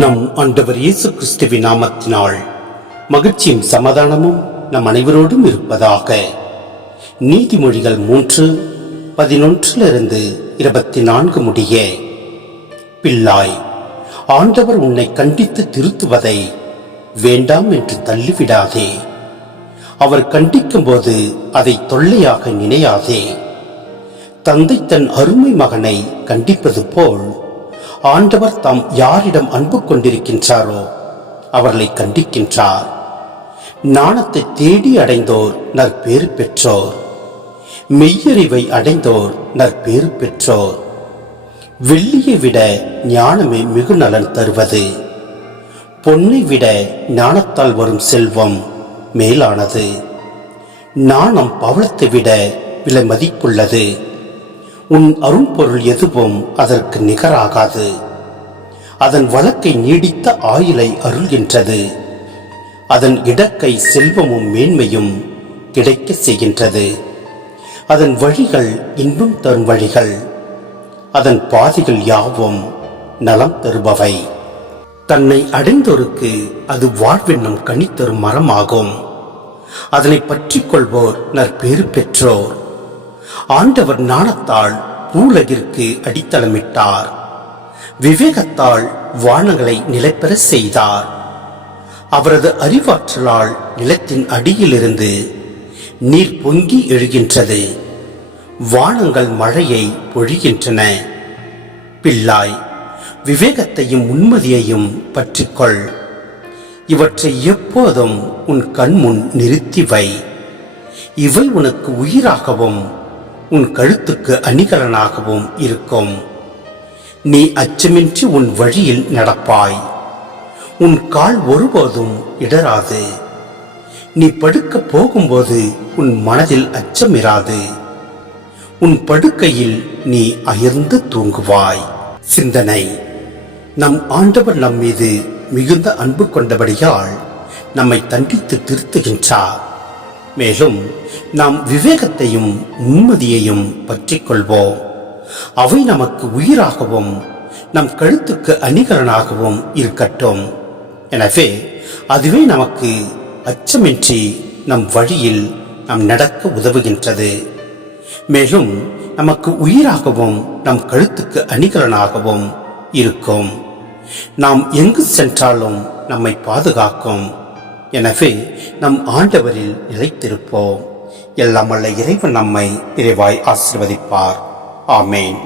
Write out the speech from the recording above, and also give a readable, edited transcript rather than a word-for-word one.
நம் ஆண்டவர் இயேசு கிறிஸ்துவின் நாமத்தினால் மகிழ்ச்சியும் சமாதானமும் நம் அனைவரோடும் இருப்பதாக. நீதிமொழிகள் 3:11-24 முடிய. பிள்ளாய், ஆண்டவர் உன்னை கண்டித்து திருத்துவதை வேண்டாம் என்று தள்ளிவிடாதே. அவர் கண்டிக்கும் போது அதை தொல்லையாக நினையாதே. தந்தை தன் அருமை மகனை கண்டிப்பது போல் ஆண்டவர் தாம் யாரிடம் அன்பு கொண்டிருக்கின்றாரோ அவர்களை கண்டிக்கின்றார். ஞானத்தை தேடி அடைந்தோர் நற்பேறு பெற்றோர், மெய்யறிவை அடைந்தோர் நற்பேறு பெற்றோர். வெள்ளியை விட ஞானமே மிகு நலன் தருவது, பொன்னை விட ஞானத்தால் வரும் செல்வம் மேலானது. ஞானம் பவளத்தை விட விலை மதிப்புள்ளது. உன் அரும்பொருள் எதுவும் அதற்கு நிகராகாது. அதன் வழக்கை நீடித்த ஆயுளை அருள்கின்றது. அதன் இடக்கை செல்வமும் மேன்மையும் கிடைக்க செய்கின்றது. அதன் வழிகள் இன்பம் தரும் வழிகள், அதன் பாதைகள் யாவும் நலம் தருபவை. தன்னை அடைந்தோருக்கு அது வாழ்வென்னும் கனி தரும் மரமாகும். அதனை பற்றிக் கொள்வோர் நற்பேறு பெற்றோர். ஆண்டவர் ஞானத்தால் பூலகிற்கு அடித்தளமிட்டார். விவேகத்தால் வானங்களை நிலைபெற செய்தார். அவரது அறிவாற்றலால் நிலத்தின் அடியிலிருந்து நீர் பொங்கி எழுகின்றது. வானங்கள் மழையை பொழிகின்றன. பிள்ளாய், விவேகத்தையும் உண்மதியையும் பற்றிக்கொள். இவற்றை எப்போதும் உன் கண்முன் நிறுத்தி வை. இவை உனக்கு உயிராகவும் உன் கழுத்துக்கு அணிகலனாகவும் இருக்கும். நீ அச்சமின்றி உன் வழியில் நடப்பாய். உன் கால் ஒருபோதும் இடராது. நீ படுக்க போகும்போது உன் மனதில் அச்சமிராது. உன் படுக்கையில் நீ அயர்ந்து தூங்குவாய். சிந்தனை: நம் ஆண்டவர் நம் மீது மிகுந்த அன்பு கொண்டபடியால் நம்மை தண்டித்து திருத்துகின்றார். மேலும் நாம் விவேகத்தையும் உண்மதியையும் பற்றிக் கொள்வோம். அவை நமக்கு உயிராகவும் நம் கழுத்துக்கு அணிகலனாகவும் இருக்கட்டும். எனவே அதுவே நமக்கு அச்சமின்றி நம் வழியில் நாம் நடக்க உதவுகின்றது. மேலும் நமக்கு உயிராகவும் நம் கழுத்துக்கு அணிகலனாகவும் இருக்கும். நாம் எங்கு சென்றாலும் நம்மை பாதுகாக்கும். எனவே நம் ஆண்டவரில் நிலைத்திருப்போம். எல்லாம் வல்ல இறைவன் நம்மை நிறைவாய் ஆசீர்வதிப்பார். ஆமேன்.